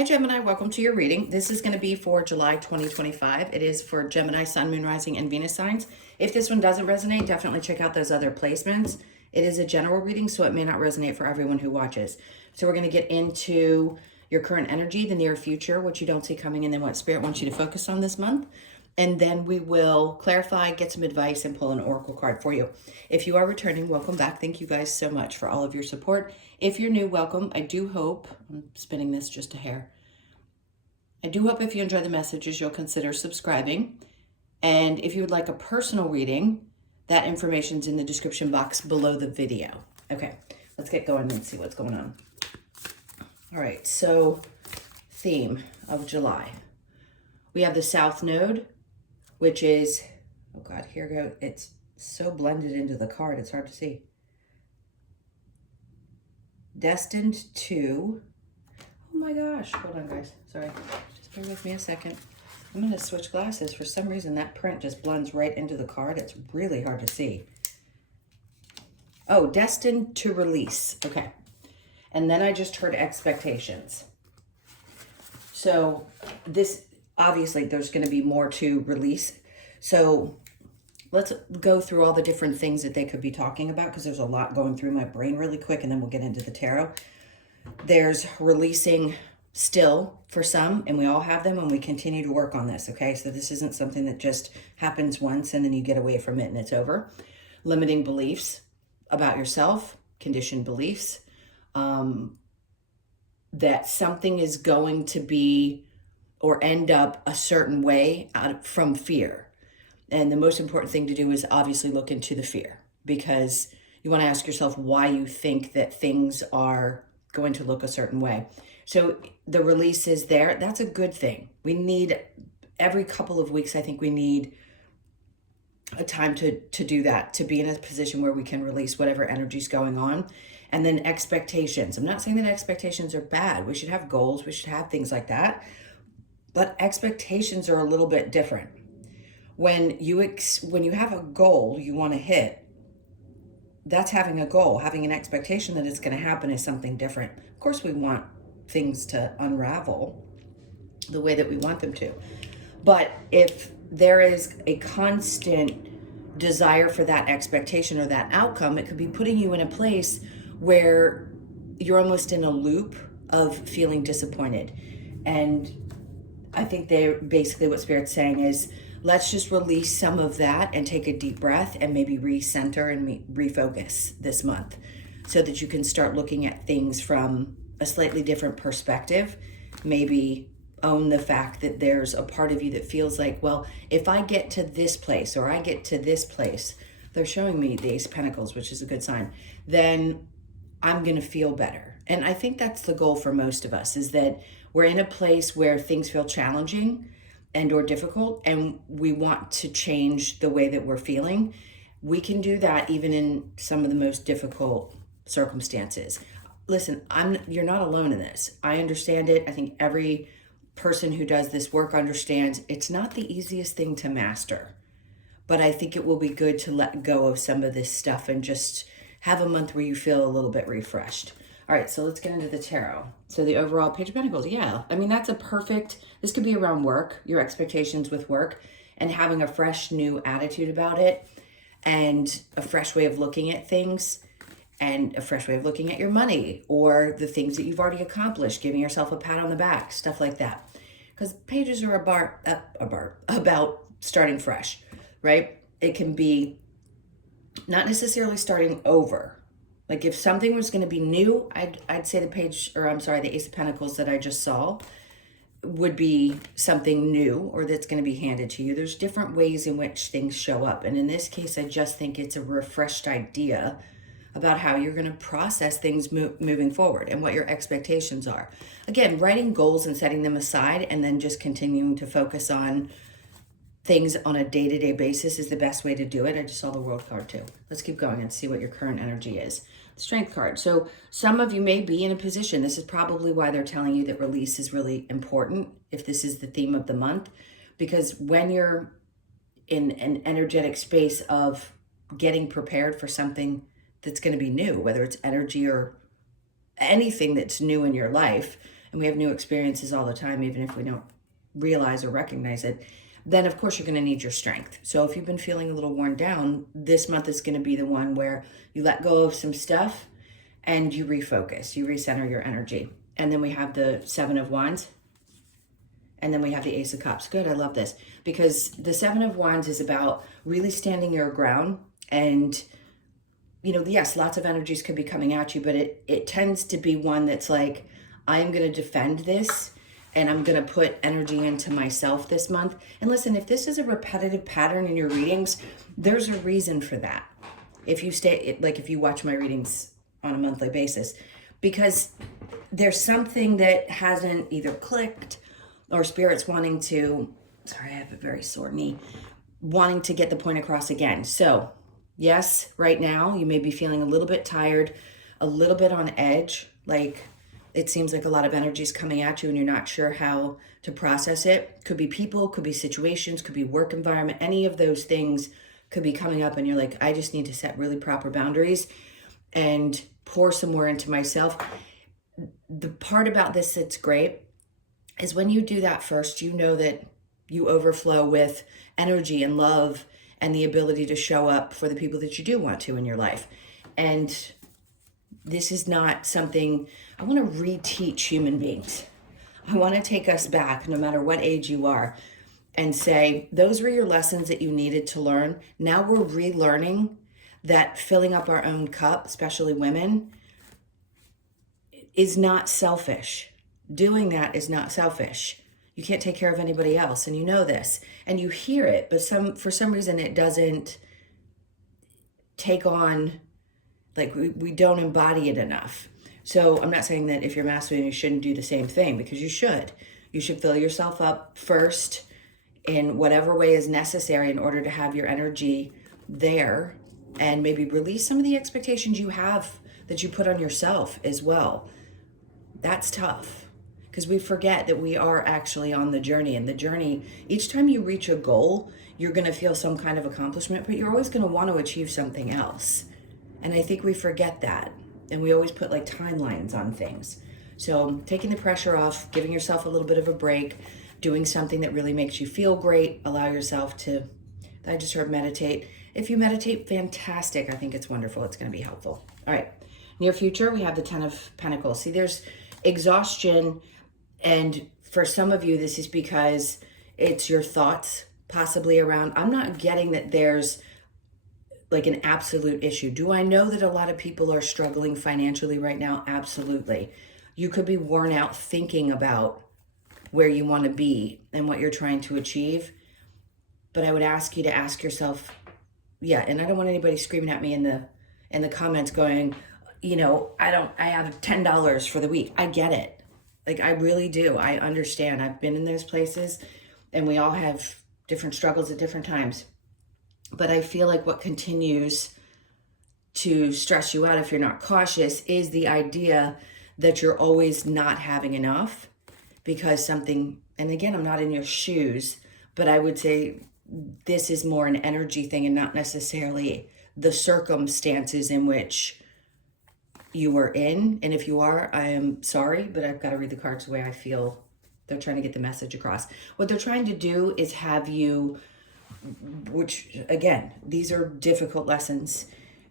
Hi Gemini, welcome to your reading. This is going to be for July 2025. It is for Gemini, Sun, Moon, Rising, and Venus signs. If this one doesn't resonate, definitely check out those other placements. It is a general reading, so it may not resonate for everyone who watches. So we're going to get into your current energy, the near future, what you don't see coming, and then what Spirit wants you to focus on this month. And then we will clarify, get some advice, and pull an oracle card for you. If you are returning, welcome back. Thank you guys so much for all of your support. If you're new, welcome. I do hope, I'm spinning this just a hair. I do hope if you enjoy the messages, you'll consider subscribing. And if you would like a personal reading, that information's in the description box below the video. Okay, let's get going and see what's going on. All right, so theme of July. We have the South Node, which is, oh God, here we go. It's so blended into the card, it's hard to see. Destined to, oh my gosh, hold on guys, sorry. Just bear with me a second. I'm gonna switch glasses. For some reason, that print just blends right into the card. It's really hard to see. Oh, destined to release, okay. And then I just heard expectations. So this, obviously there's gonna be more to release. So let's go through all the different things that they could be talking about, because there's a lot going through my brain really quick, and then we'll get into the tarot. There's releasing still for some, and we all have them, and we continue to work on this, okay? So this isn't something that just happens once and then you get away from it and it's over. Limiting beliefs about yourself, conditioned beliefs, that something is going to be or end up a certain way from fear. And the most important thing to do is obviously look into the fear, because you want to ask yourself why you think that things are going to look a certain way. So the release is there. That's a good thing. We need, every couple of weeks, I think we need a time to do that, to be in a position where we can release whatever energy's going on. And then expectations. I'm not saying that expectations are bad. We should have goals. We should have things like that. But expectations are a little bit different. When you have a goal you want to hit, that's having a goal. Having an expectation that it's going to happen is something different. Of course, we want things to unravel the way that we want them to. But if there is a constant desire for that expectation or that outcome, it could be putting you in a place where you're almost in a loop of feeling disappointed. And I think basically what Spirit's saying is, let's just release some of that and take a deep breath and maybe recenter and refocus this month, so that you can start looking at things from a slightly different perspective. Maybe own the fact that there's a part of you that feels like, well, if I get to this place or I get to this place, they're showing me the Ace of Pentacles, which is a good sign, then I'm going to feel better. And I think that's the goal for most of us, is that we're in a place where things feel challenging and or difficult, and we want to change the way that we're feeling. We can do that even in some of the most difficult circumstances. Listen, you're not alone in this. I understand it. I think every person who does this work understands it's not the easiest thing to master, but I think it will be good to let go of some of this stuff and just have a month where you feel a little bit refreshed. All right, so let's get into the tarot. So the overall Page of Pentacles, yeah. I mean, that's a perfect, this could be around work, your expectations with work, and having a fresh new attitude about it, and a fresh way of looking at things, and a fresh way of looking at your money, or the things that you've already accomplished, giving yourself a pat on the back, stuff like that. Because pages are about starting fresh, right? It can be not necessarily starting over. Like if something was going to be new, I'd say the Ace of Pentacles that I just saw would be something new, or that's going to be handed to you. There's different ways in which things show up. And in this case, I just think it's a refreshed idea about how you're going to process things moving forward and what your expectations are. Again, writing goals and setting them aside, and then just continuing to focus on things on a day-to-day basis is the best way to do it. I just saw the World card too. Let's keep going and see what your current energy is. Strength card. So some of you may be in a position, this is probably why they're telling you that release is really important if this is the theme of the month, because when you're in an energetic space of getting prepared for something that's going to be new, whether it's energy or anything that's new in your life, and we have new experiences all the time, even if we don't realize or recognize it, then of course you're going to need your strength. So if you've been feeling a little worn down, this month is going to be the one where you let go of some stuff and you refocus, you recenter your energy. And then we have the Seven of Wands, and then we have the Ace of Cups. Good, I love this, because the Seven of Wands is about really standing your ground. And, you know, yes, lots of energies could be coming at you, but it tends to be one that's like, I am going to defend this, and I'm going to put energy into myself this month. And listen, if this is a repetitive pattern in your readings, there's a reason for that. If you stay, like if you watch my readings on a monthly basis, because there's something that hasn't either clicked or Spirit's wanting to, sorry, I have a very sore knee, wanting to get the point across again. So yes, right now you may be feeling a little bit tired, a little bit on edge, like it seems like a lot of energy is coming at you and you're not sure how to process it. Could be people, could be situations, could be work environment. Any of those things could be coming up and you're like, I just need to set really proper boundaries and pour some more into myself. The part about this that's great is when you do that first, you know that you overflow with energy and love and the ability to show up for the people that you do want to in your life. And this is not something, I want to reteach human beings. I want to take us back, no matter what age you are, and say, those were your lessons that you needed to learn. Now we're relearning that filling up our own cup, especially women, is not selfish. Doing that is not selfish. You can't take care of anybody else, and you know this, and you hear it, but for some reason it doesn't take on, like we don't embody it enough. So I'm not saying that if you're masculine you shouldn't do the same thing, because you should. You should fill yourself up first in whatever way is necessary in order to have your energy there, and maybe release some of the expectations you have that you put on yourself as well. That's tough, because we forget that we are actually on the journey. And the journey, each time you reach a goal, you're going to feel some kind of accomplishment, but you're always going to want to achieve something else. And I think we forget that. And we always put like timelines on things. So taking the pressure off, giving yourself a little bit of a break, doing something that really makes you feel great. Allow yourself to, I just heard meditate. If you meditate, fantastic. I think it's wonderful. It's going to be helpful. All right. Near future, we have the Ten of Pentacles. See, there's exhaustion. And for some of you, this is because it's your thoughts possibly around. I'm not getting that there's like an absolute issue. Do I know that a lot of people are struggling financially right now? Absolutely. You could be worn out thinking about where you want to be and what you're trying to achieve. But I would ask you to ask yourself, yeah, and I don't want anybody screaming at me in the comments going, you know, I have $10 for the week. I get it. Like, I really do. I understand. I've been in those places, and we all have different struggles at different times. But I feel like what continues to stress you out if you're not cautious is the idea that you're always not having enough because something, and again, I'm not in your shoes, but I would say this is more an energy thing and not necessarily the circumstances in which you were in. And if you are, I am sorry, but I've got to read the cards the way I feel they're trying to get the message across. What they're trying to do is have you, which again, these are difficult lessons,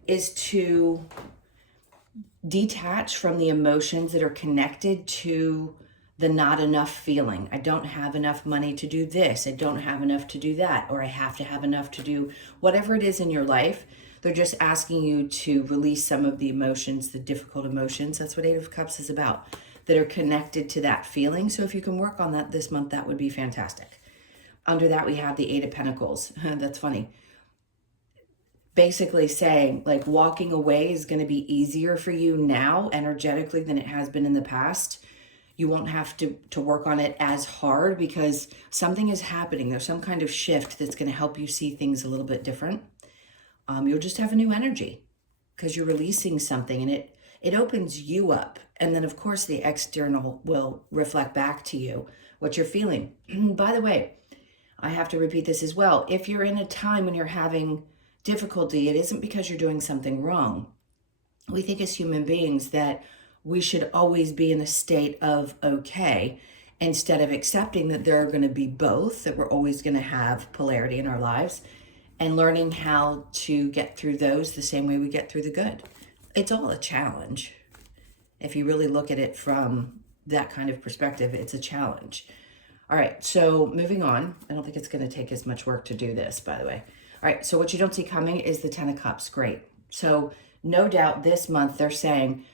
is to detach from the emotions that are connected to the not enough feeling. I don't have enough money to do this. I don't have enough to do that. Or I have to have enough to do whatever it is in your life. They're just asking you to release some of the emotions, the difficult emotions. That's what Eight of Cups is about, that are connected to that feeling. So if you can work on that this month, that would be fantastic. Under that, we have the Eight of Pentacles. That's funny. Basically saying, like, walking away is going to be easier for you now energetically than it has been in the past. You won't have to work on it as hard because something is happening. There's some kind of shift that's going to help you see things a little bit different. You'll just have a new energy because you're releasing something, and it opens you up. And then, of course, the external will reflect back to you what you're feeling. By the way, I have to repeat this as well. If you're in a time when you're having difficulty, it isn't because you're doing something wrong. We think as human beings that we should always be in a state of okay, instead of accepting that there are going to be both, that we're always going to have polarity in our lives, and learning how to get through those the same way we get through the good. It's all a challenge. If you really look at it from that kind of perspective, it's a challenge. All right, so moving on. I don't think it's going to take as much work to do this, by the way. All right, so what you don't see coming is the Ten of Cups. Great. So no doubt this month they're saying,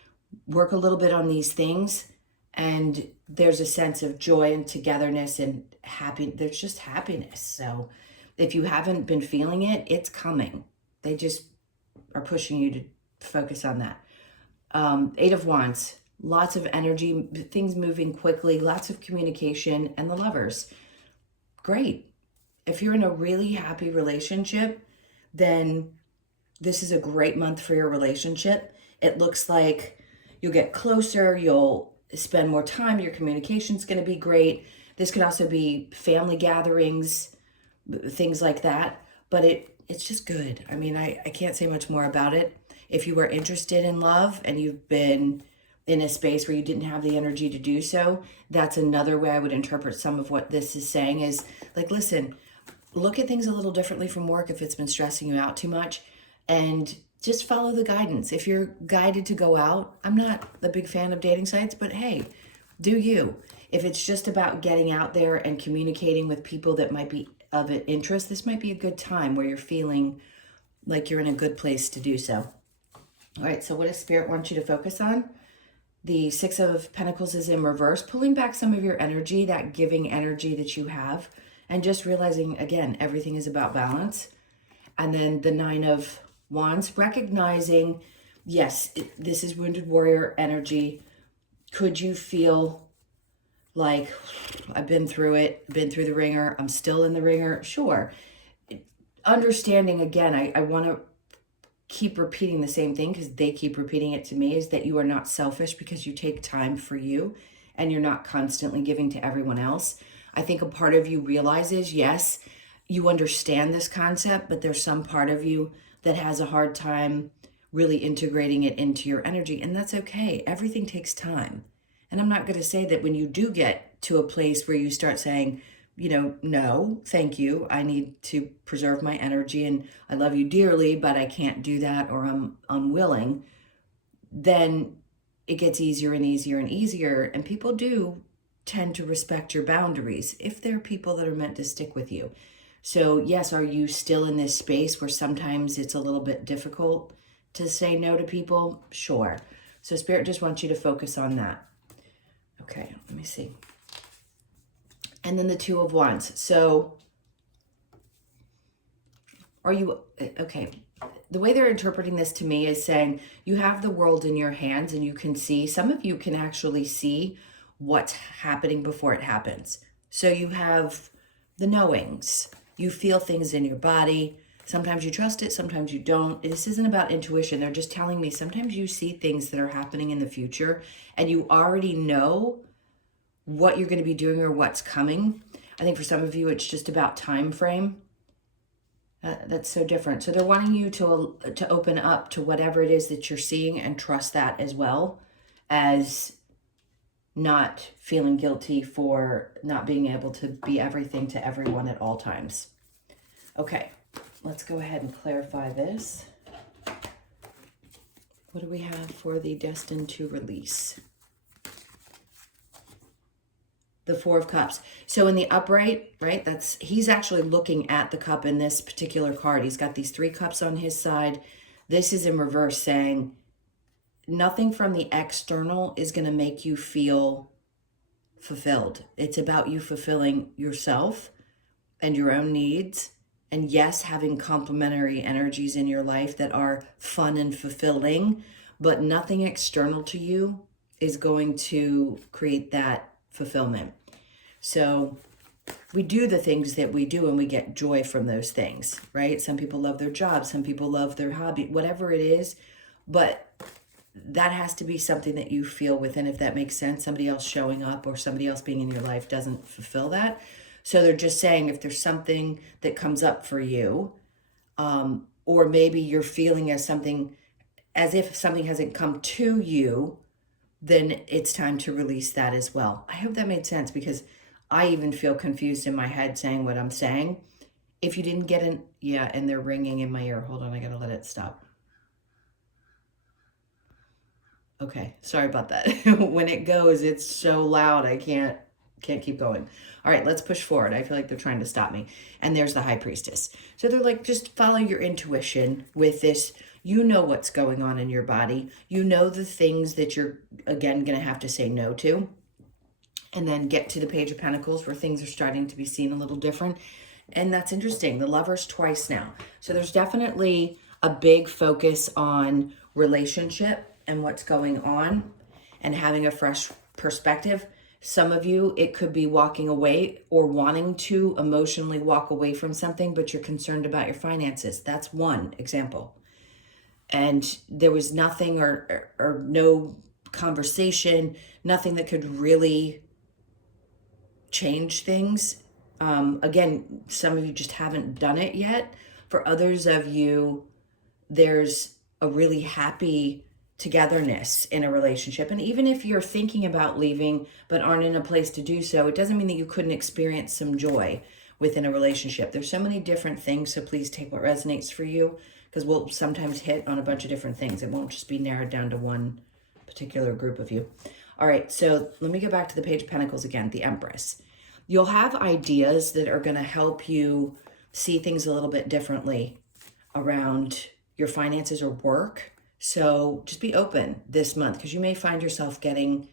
work a little bit on these things, and there's a sense of joy and togetherness and happy. There's just happiness. So if you haven't been feeling it, it's coming. They just are pushing you to focus on that. Eight of Wands, lots of energy, things moving quickly, lots of communication, and the Lovers. Great. If you're in a really happy relationship, then this is a great month for your relationship. It looks like you'll get closer, you'll spend more time, your communication's going to be great. This could also be family gatherings, things like that, but it's just good. I mean, I can't say much more about it. If you are interested in love and you've been in a space where you didn't have the energy to do so, that's another way I would interpret some of what this is saying is like, listen, look at things a little differently from work if it's been stressing you out too much, and just follow the guidance. If you're guided to go out, I'm not a big fan of dating sites, but hey, do you. If it's just about getting out there and communicating with people that might be of interest, this might be a good time where you're feeling like you're in a good place to do so. All right, so what does Spirit want you to focus on? The Six of Pentacles is in reverse, pulling back some of your energy, that giving energy that you have, and just realizing, again, everything is about balance. And then the Nine of Wands, recognizing, yes, this is Wounded Warrior energy. Could you feel like, I've been through it, been through the ringer, I'm still in the ringer? Sure. Understanding, again, I want to keep repeating the same thing because they keep repeating it to me, is that you are not selfish because you take time for you and you're not constantly giving to everyone else. I think a part of you realizes, yes, you understand this concept, but there's some part of you that has a hard time really integrating it into your energy, and that's okay. Everything takes time. And I'm not going to say that when you do get to a place where you start saying, no, thank you, I need to preserve my energy and I love you dearly, but I can't do that, or I'm unwilling, then it gets easier and easier and easier. And people do tend to respect your boundaries if they're people that are meant to stick with you. So yes, are you still in this space where sometimes it's a little bit difficult to say no to people? Sure. So Spirit just wants you to focus on that. Okay, let me see. And then the Two of Wands. So are you, okay, the way they're interpreting this to me is saying you have the world in your hands and you can see, some of you can actually see what's happening before it happens. So you have the knowings, you feel things in your body. Sometimes you trust it, sometimes you don't. This isn't about intuition. They're just telling me sometimes you see things that are happening in the future and you already know what you're going to be doing or what's coming. I think for some of you, it's just about time frame. That's so different. So they're wanting you to open up to whatever it is that you're seeing and trust that, as well as not feeling guilty for not being able to be everything to everyone at all times. Okay, let's go ahead and clarify this. What do we have for the destined to release? The Four of Cups. So in the upright, right, he's actually looking at the cup in this particular card. He's got these three cups on his side. This is in reverse, saying nothing from the external is going to make you feel fulfilled. It's about you fulfilling yourself and your own needs. And yes, having complementary energies in your life that are fun and fulfilling, but nothing external to you is going to create that fulfillment. So we do the things that we do and we get joy from those things, right? Some people love their job, some people love their hobby, whatever it is, but that has to be something that you feel within, if that makes sense. Somebody else showing up or somebody else being in your life doesn't fulfill that. So they're just saying, if there's something that comes up for you, or maybe you're feeling as if something hasn't come to you then it's time to release that as well. I hope that made sense, because I even feel confused in my head saying what I'm saying. If you didn't get in, yeah, and they're ringing in my ear. Hold on, I gotta let it stop. Okay, sorry about that. When it goes, it's so loud, I can't keep going. All right, let's push forward. I feel like they're trying to stop me. And there's the high priestess. So they're like, just follow your intuition with this. You know what's going on in your body. You know the things that you're, again, going to have to say no to. And then get to the Page of Pentacles, where things are starting to be seen a little different. And that's interesting. The Lovers twice now. So there's definitely a big focus on relationship and what's going on and having a fresh perspective. Some of you, it could be walking away or wanting to emotionally walk away from something, but you're concerned about your finances. That's one example. And there was nothing or no conversation, nothing that could really change things. Again, some of you just haven't done it yet. For others of you, there's a really happy togetherness in a relationship. And even if you're thinking about leaving but aren't in a place to do so, it doesn't mean that you couldn't experience some joy within a relationship. There's so many different things, so please take what resonates for you, because we'll sometimes hit on a bunch of different things. It won't just be narrowed down to one particular group of you. All right, so let me go back to the Page of Pentacles again, the Empress. You'll have ideas that are going to help you see things a little bit differently around your finances or work. So just be open this month, because you may find yourself getting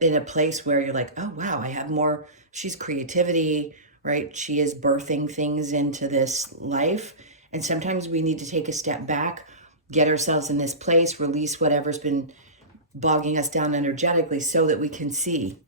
in a place where you're like, oh, wow, I have more. She's creativity, right? She is birthing things into this life. And sometimes we need to take a step back, get ourselves in this place, release whatever's been bogging us down energetically so that we can see.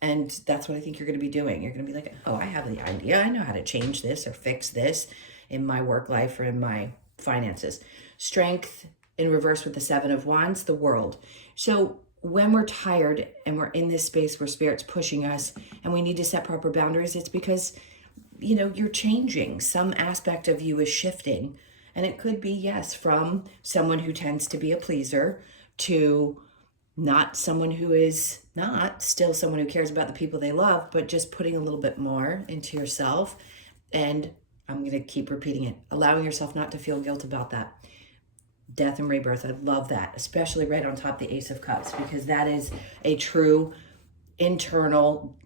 And that's what I think you're going to be doing. You're going to be like, oh, I have the idea. I know how to change this or fix this in my work life or in my finances. Strength in reverse with the Seven of Wands, the World. So when we're tired and we're in this space where Spirit's pushing us and we need to set proper boundaries, it's because, you know, you're changing. Some aspect of you is shifting. And it could be, yes, from someone who tends to be a pleaser to not someone who is not, still someone who cares about the people they love, but just putting a little bit more into yourself. And I'm going to keep repeating it, allowing yourself not to feel guilt about that. Death and rebirth, I love that, especially right on top of the Ace of Cups, because that is a true internal,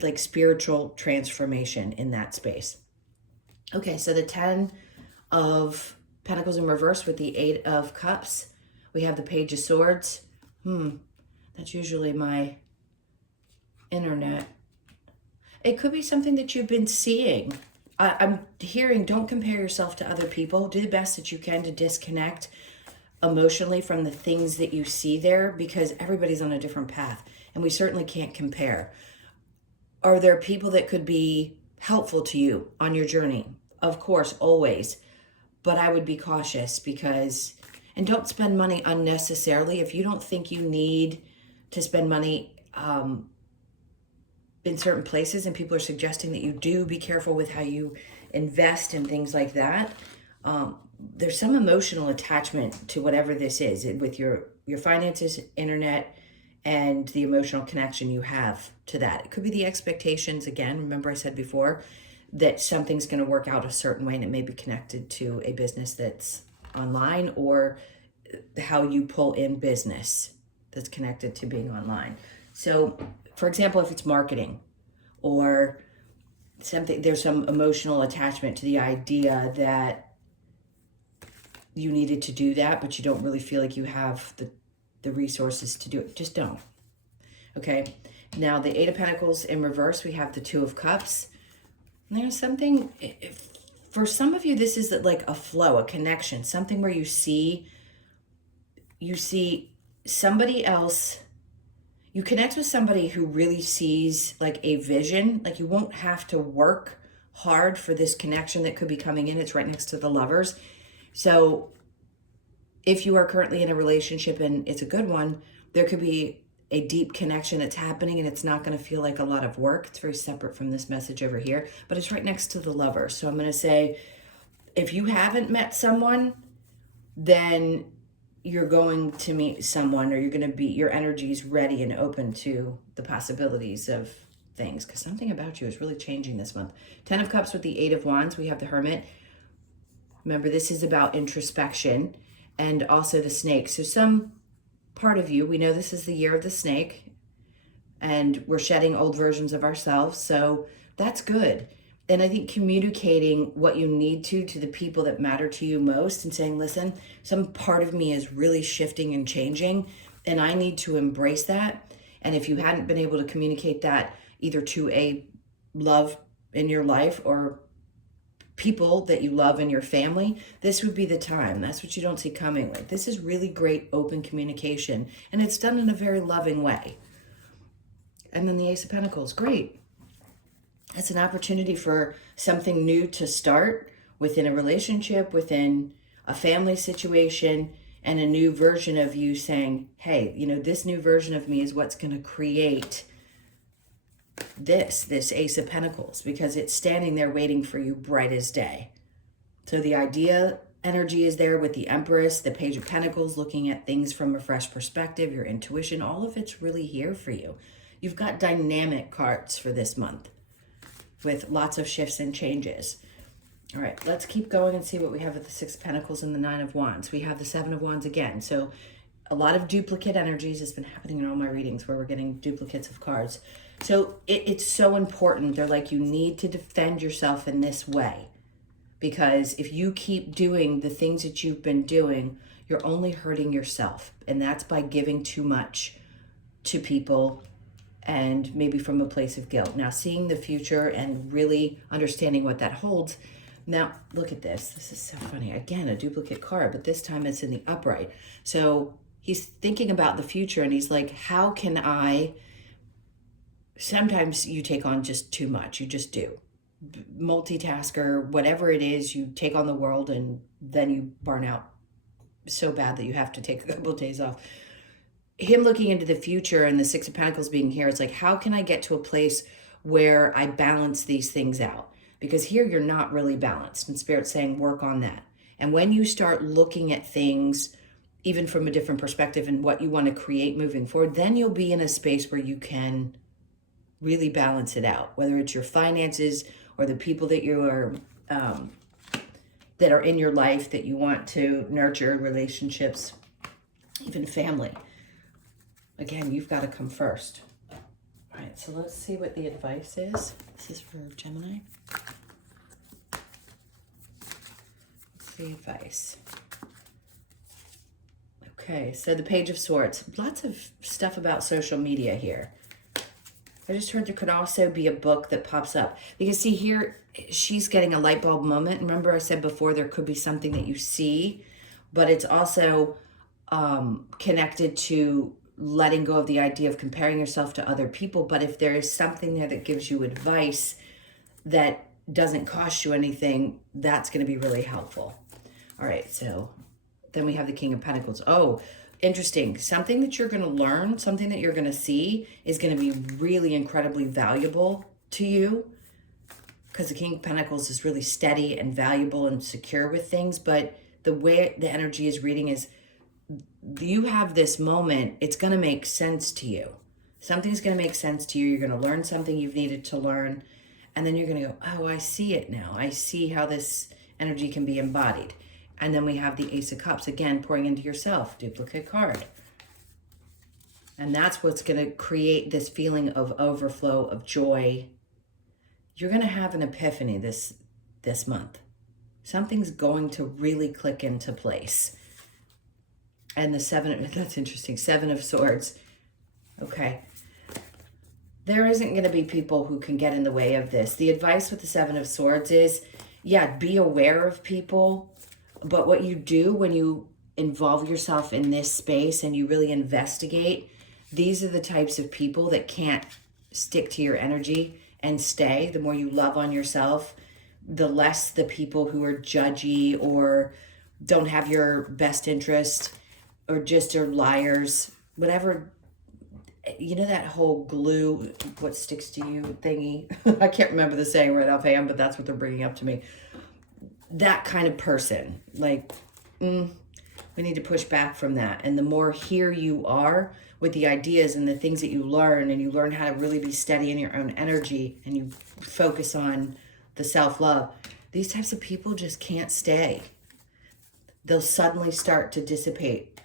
like spiritual transformation in that space. Okay, so the 10 of Pentacles in reverse with the 8 of Cups. We have the Page of Swords. That's usually my internet. It could be something that you've been seeing. I'm hearing, don't compare yourself to other people. Do the best that you can to disconnect emotionally from the things that you see there, because everybody's on a different path and we certainly can't compare. Are there people that could be helpful to you on your journey? Of course, always. But I would be cautious, because, and don't spend money unnecessarily. If you don't think you need to spend money in certain places and people are suggesting that you do, be careful with how you invest and things like that. There's some emotional attachment to whatever this is with your finances, internet, and the emotional connection you have to that. It could be the expectations, again, remember I said before that something's going to work out a certain way, and it may be connected to a business that's online or how you pull in business that's connected to being online. So, for example, if it's marketing or something, there's some emotional attachment to the idea that you needed to do that, but you don't really feel like you have the resources to do it. Just don't. Okay. Now the 8 of Pentacles in reverse, we have the 2 of Cups. And there's something, for some of you, this is like a flow, a connection, something where you see somebody else. You connect with somebody who really sees like a vision. Like you won't have to work hard for this connection that could be coming in. It's right next to the Lovers. So if you are currently in a relationship and it's a good one, there could be a deep connection that's happening, and it's not going to feel like a lot of work. It's very separate from this message over here, but it's right next to the Lovers. So I'm going to say, if you haven't met someone, then you're going to meet someone, or you're going to be, your energy is ready and open to the possibilities of things, because something about you is really changing this month. 10 of Cups with the 8 of Wands. We have the Hermit. Remember, this is about introspection, and also the Snake. So some part of you, we know this is the year of the snake, and we're shedding old versions of ourselves. So that's good. And I think communicating what you need to the people that matter to you most, and saying, listen, some part of me is really shifting and changing, and I need to embrace that. And if you hadn't been able to communicate that either to a love in your life or people that you love in your family, this would be the time. That's what you don't see coming. Like, this is really great open communication, and it's done in a very loving way. And then the Ace of Pentacles, great. It's an opportunity for something new to start within a relationship, within a family situation, and a new version of you saying, hey, you know, this new version of me is what's going to create this Ace of Pentacles, because it's standing there waiting for you bright as day. So the idea energy is there with the Empress, the Page of Pentacles, looking at things from a fresh perspective, your intuition, all of it's really here for you. You've got dynamic cards for this month with lots of shifts and changes. All right, let's keep going and see what we have with the 6 of Pentacles and the 9 of Wands. We have the 7 of Wands again. So a lot of duplicate energies has been happening in all my readings where we're getting duplicates of cards. So it's so important. They're like, you need to defend yourself in this way, because if you keep doing the things that you've been doing, you're only hurting yourself. And that's by giving too much to people, and maybe from a place of guilt. Now, seeing the future and really understanding what that holds. Now, look at this. This is so funny. Again, a duplicate card, but this time it's in the upright. So he's thinking about the future, and he's like, how can I... Sometimes you take on just too much. You just do. Multitasker, whatever it is, you take on the world, and then you burn out so bad that you have to take a couple of days off. Him looking into the future and the 6 of Pentacles being here, it's like, how can I get to a place where I balance these things out? Because here you're not really balanced, and Spirit's saying work on that. And when you start looking at things even from a different perspective and what you want to create moving forward, then you'll be in a space where you can really balance it out, whether it's your finances or the people that you are that are in your life that you want to nurture, relationships, even family. Again, you've got to come first. All right, so let's see what the advice is. This is for Gemini. What's the advice? Okay, so the Page of Swords. Lots of stuff about social media here. I just heard there could also be a book that pops up. Because see here, she's getting a light bulb moment. Remember I said before, there could be something that you see, but it's also connected to letting go of the idea of comparing yourself to other people. But if there is something there that gives you advice that doesn't cost you anything, that's going to be really helpful. All right, so then we have the King of Pentacles. Oh, interesting. Something that you're going to learn, something that you're going to see is going to be really incredibly valuable to you, because the King of Pentacles is really steady and valuable and secure with things. But the way the energy is reading is you have this moment, it's going to make sense to you. Something's going to make sense to you. You're going to learn something you've needed to learn. And then you're going to go, oh, I see it now. I see how this energy can be embodied. And then we have the Ace of Cups, again, pouring into yourself, duplicate card. And that's what's going to create this feeling of overflow, of joy. You're going to have an epiphany this month. Something's going to really click into place. And the 7, that's interesting, 7 of Swords. Okay. There isn't going to be people who can get in the way of this. The advice with the 7 of Swords is, yeah, be aware of people. But what you do when you involve yourself in this space and you really investigate, these are the types of people that can't stick to your energy and stay. The more you love on yourself, the less the people who are judgy or don't have your best interest or just are liars, whatever, you know, that whole glue, what sticks to you thingy. I can't remember the saying right offhand, but that's what they're bringing up to me. That kind of person, like, We need to push back from that. And the more here you are with the ideas and the things that you learn, and you learn how to really be steady in your own energy, and you focus on the self-love, these types of people just can't stay. They'll suddenly start to dissipate.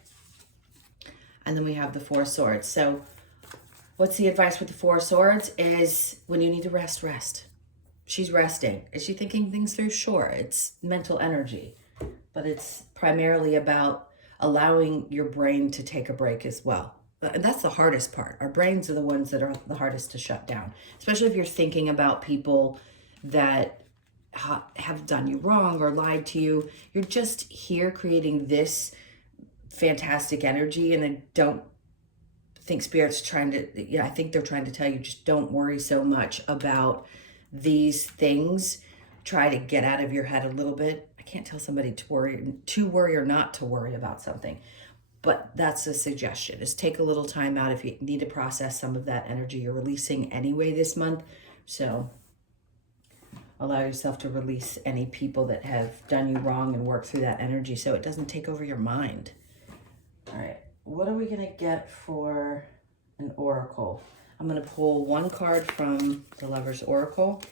And then we have the Four of Swords. So what's the advice with the Four of Swords is when you need to rest, rest. She's resting. Is she thinking things through? Sure, it's mental energy, but it's primarily about allowing your brain to take a break as well. And that's the hardest part. Our brains are the ones that are the hardest to shut down, especially if you're thinking about people that have done you wrong or lied to you. You're just here creating this fantastic energy, and I don't think Spirit's trying to, I think they're trying to tell you, just don't worry so much about these things. Try to get out of your head a little bit. I can't tell somebody to worry or not to worry about something, but that's a suggestion, is take a little time out if you need to process some of that energy you're releasing anyway this month. So allow yourself to release any people that have done you wrong and work through that energy so it doesn't take over your mind. All right, what are we going to get for an oracle? I'm going to pull one card from the Lover's Oracle.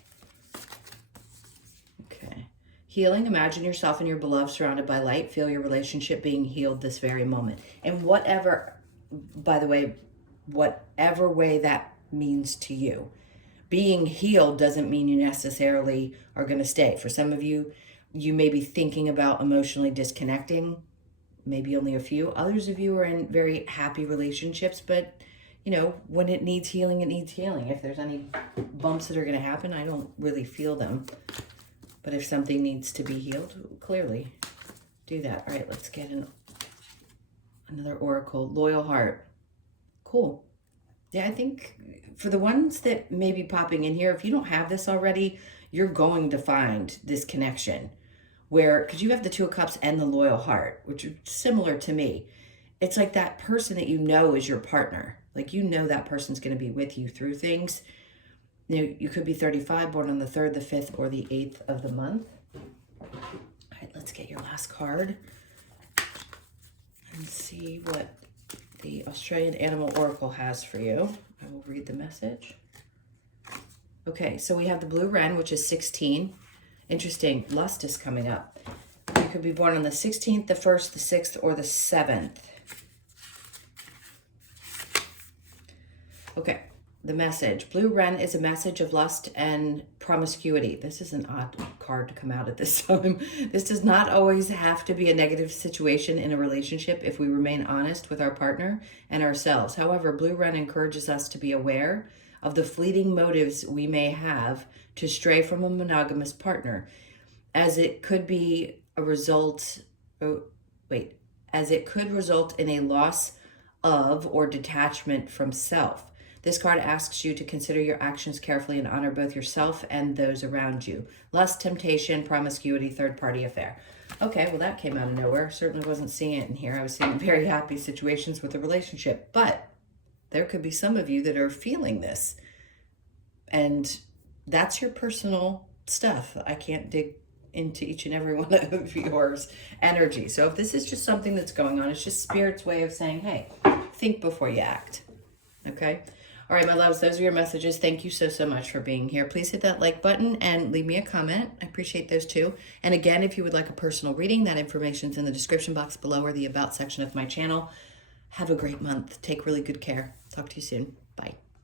Okay. Healing. Imagine yourself and your beloved surrounded by light. Feel your relationship being healed this very moment. And whatever, by the way, whatever way that means to you. Being healed doesn't mean you necessarily are going to stay. For some of you, you may be thinking about emotionally disconnecting, maybe only a few. Others of you are in very happy relationships, but you know, when it needs healing, it needs healing. If there's any bumps that are going to happen, I don't really feel them. But if something needs to be healed, clearly do that. All right, let's get another oracle. Loyal heart. Cool. Yeah, I think for the ones that may be popping in here, if you don't have this already, you're going to find this connection where, because you have the Two of Cups and the loyal heart, which are similar to me. It's like that person that you know is your partner. Like, you know that person's going to be with you through things. You know, you could be 35, born on the 3rd, the 5th, or the 8th of the month. All right, let's get your last card and see what the Australian Animal Oracle has for you. I will read the message. Okay, so we have the Blue Wren, which is 16. Interesting, lust is coming up. You could be born on the 16th, the 1st, the 6th, or the 7th. Okay, the message. Blue Wren is a message of lust and promiscuity. This is an odd card to come out at this time. This does not always have to be a negative situation in a relationship if we remain honest with our partner and ourselves. However, Blue Wren encourages us to be aware of the fleeting motives we may have to stray from a monogamous partner, as it could be a result, as it could result in a loss of or detachment from self. This card asks you to consider your actions carefully and honor both yourself and those around you. Lust, temptation, promiscuity, third-party affair. Okay, well, that came out of nowhere. Certainly wasn't seeing it in here. I was seeing very happy situations with the relationship. But there could be some of you that are feeling this. And that's your personal stuff. I can't dig into each and every one of yours energy. So if this is just something that's going on, it's just Spirit's way of saying, hey, think before you act. Okay? All right, my loves, those are your messages. Thank you so much for being here. Please hit that like button and leave me a comment. I appreciate those too. And again, if you would like a personal reading, that information's in the description box below or the About section of my channel. Have a great month. Take really good care. Talk to you soon. Bye.